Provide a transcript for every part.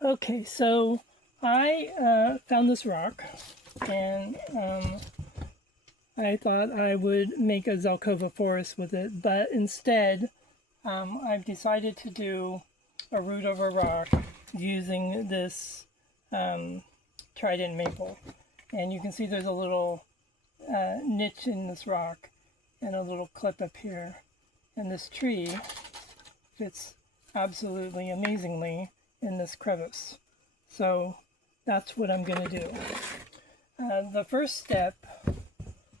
Okay, so I found this rock, and I thought I would make a Zelkova forest with it, but instead I've decided to do a root over rock using this Trident maple. And you can see there's a little niche in this rock and a little clip up here. And this tree fits absolutely amazingly in this crevice. So that's what I'm going to do. The first step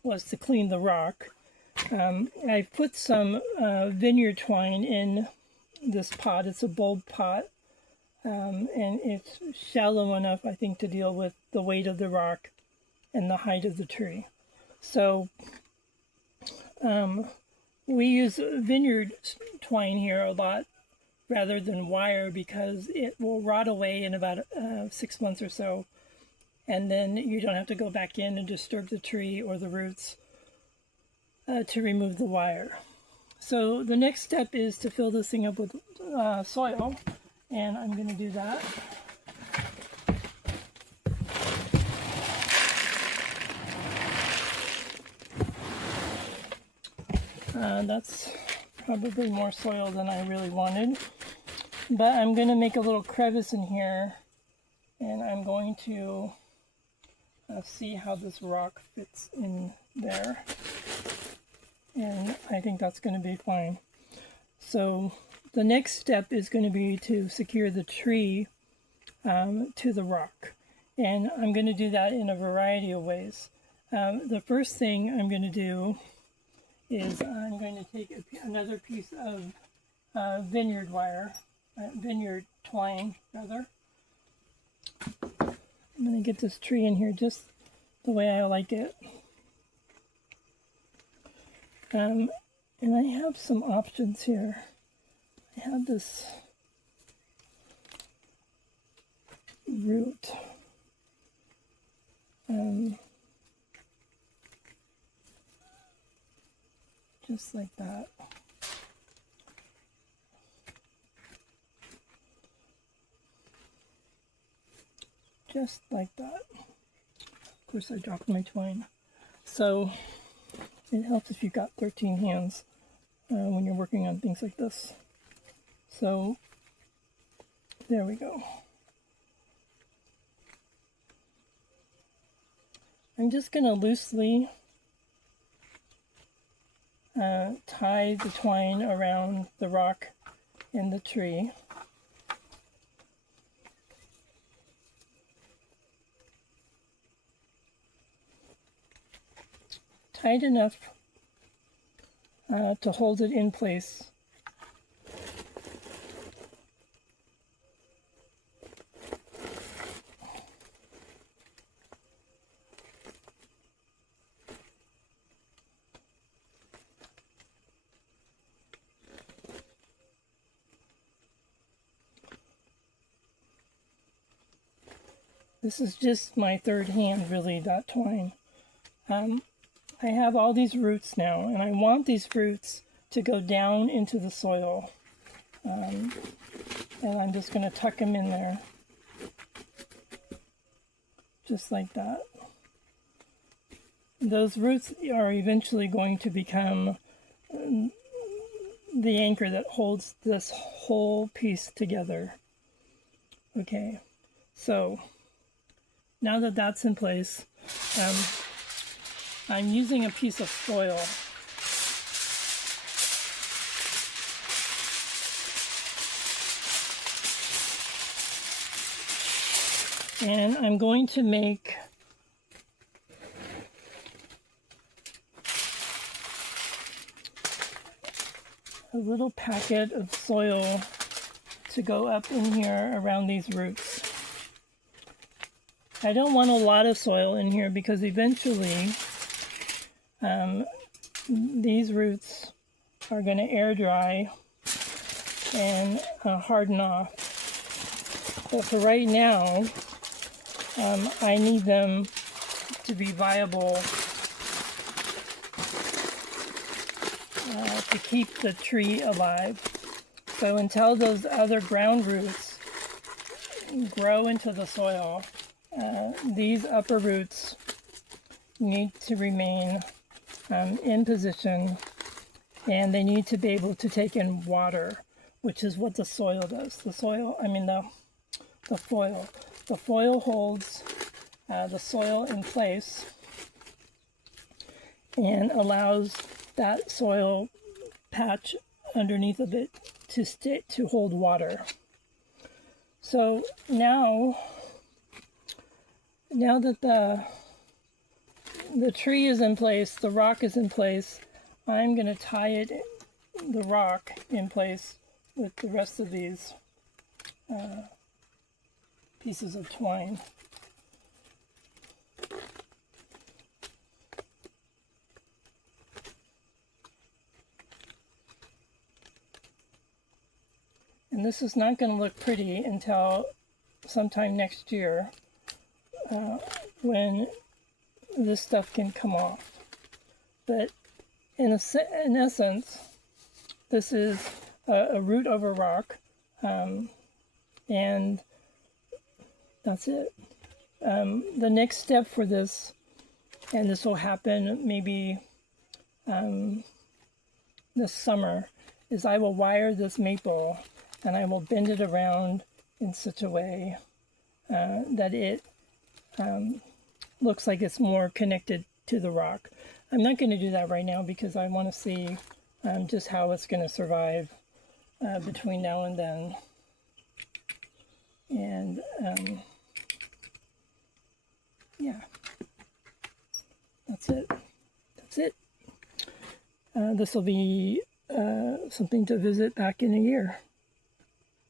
was to clean the rock. I put some vineyard twine in this pot. It's a bulb pot, and it's shallow enough, I think, to deal with the weight of the rock and the height of the tree. So we use vineyard twine here a lot rather than wire because it will rot away in about 6 months or so, and then you don't have to go back in and disturb the tree or the roots to remove the wire. So the next step is to fill this thing up with soil, and I'm going to do that. That's probably more soil than I really wanted, but I'm going to make a little crevice in here, and I'm going to see how this rock fits in there, and I think that's going to be fine. So the next step is going to be to secure the tree to the rock, and I'm going to do that in a variety of ways. The first thing I'm going to do is I'm going to take another piece of vineyard twine rather. I'm going to get this tree in here just the way I like it. And I have some options here. I have this root. Just like that. Just like that. Of course, I dropped my twine. So it helps if you've got 13 hands when you're working on things like this. So there we go. I'm just going to loosely tie the twine around the rock and the tree. Tight enough to hold it in place. This is just my third hand, really, that twine. I have all these roots now, and I want these roots to go down into the soil. And I'm just going to tuck them in there, just like that. Those roots are eventually going to become the anchor that holds this whole piece together. Okay, so now that that's in place, I'm using a piece of foil. And I'm going to make a little packet of soil to go up in here around these roots. I don't want a lot of soil in here because eventually these roots are going to air dry and harden off. But for right now, I need them to be viable to keep the tree alive. So until those other ground roots grow into the soil, these upper roots need to remain in position, and they need to be able to take in water, which is what the soil does. The soil, I mean the foil. The foil holds the soil in place and allows that soil patch underneath of it to hold water. So now that the tree is in place, the rock is in place, I'm going to tie the rock in place with the rest of these pieces of twine. And this is not going to look pretty until sometime next year, when this stuff can come off. But in essence, this is a root over rock, and that's it. The next step for this, and this will happen maybe this summer, is I will wire this maple and I will bend it around in such a way that it looks like it's more connected to the rock. I'm not going to do that right now because I want to see just how it's going to survive between now and then. And yeah, that's it. That's it. This will be something to visit back in a year.